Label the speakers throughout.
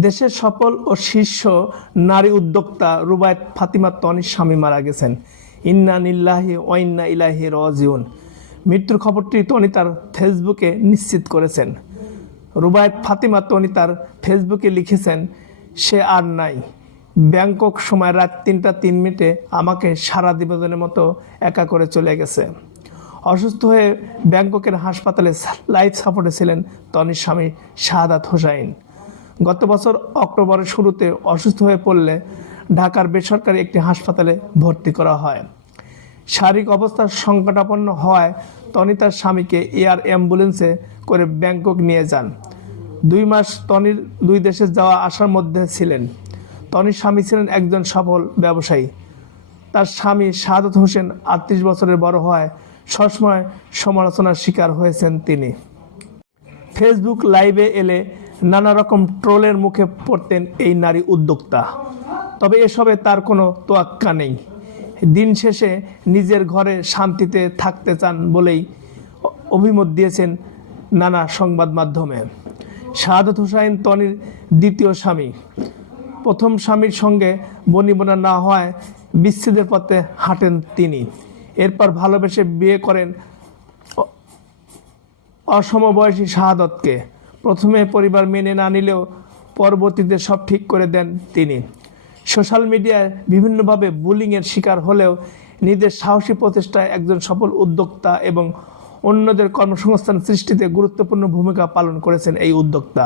Speaker 1: দেশের সফল ও শীর্ষ নারী উদ্যোক্তা রুবায়ত ফাতিমা তনির স্বামী মারা গেছেন। ইন্না নিল্লাহি ওয়াইন্না ইলাহি রাজিউন। মৃত্যুর খবরটি তনি তার ফেসবুকে নিশ্চিত করেছেন। রুবায়ত ফাতিমা তনি তার ফেসবুকে লিখেছেন, সে আর নাই। ব্যাংকক সময় রাত তিনটা তিন মিনিটে আমাকে সারা দিবনের মতো একা করে চলে গেছে। অসুস্থ হয়ে ব্যাংককের হাসপাতালে লাইফ সাপোর্টে ছিলেন তনির স্বামী শাহাদাত হোসাইন। গত বছর অক্টোবরের শুরুতে অসুস্থ হয়ে পড়লে ঢাকার বেসরকারি একটি হাসপাতালে ভর্তি করা হয়। শারীরিক অবস্থা সংকটাপন্ন হওয়ায় তনি তার স্বামীকে এয়ার অ্যাম্বুলেন্সে করে ব্যাংকক নিয়ে যান। দুই মাস তনির দুই দেশে যাওয়া আসার মধ্যে ছিলেন। তনির স্বামী ছিলেন একজন সফল ব্যবসায়ী। তার স্বামী শাহাদত হোসেন আটত্রিশ বছরের বড় হওয়ায় সবসময় সমালোচনার শিকার হয়েছেন তিনি। ফেসবুক লাইভে এলে নানা রকম ট্রোলের মুখে পড়তেন এই নারী উদ্যোক্তা। তবে এসবে তার কোনো তোয়াক্কা নেই। দিন শেষে নিজের ঘরে শান্তিতে থাকতে চান বলেই অভিমত দিয়েছেন নানা সংবাদ মাধ্যমে। শাহাদত হুসাইন তনির দ্বিতীয় স্বামী। প্রথম স্বামীর সঙ্গে বনিবনা না হওয়ায় বিচ্ছেদের পথে হাঁটেন তিনি। এরপর ভালোবেসে বিয়ে করেন অসমবয়সী শাহাদতকে। প্রথমে পরিবার মেনে না নিলেও পরবর্তীতে সব ঠিক করে দেন তিনি। সোশ্যাল মিডিয়ায় বিভিন্নভাবে বুলিংয়ের শিকার হলেও নিজের সাহসী প্রচেষ্টায় একজন সফল উদ্যোক্তা এবং অন্যদের কর্মসংস্থান সৃষ্টিতে গুরুত্বপূর্ণ ভূমিকা পালন করেছেন এই উদ্যোক্তা।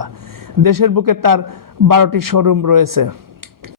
Speaker 1: দেশের বুকে তার বারোটি শোরুম রয়েছে।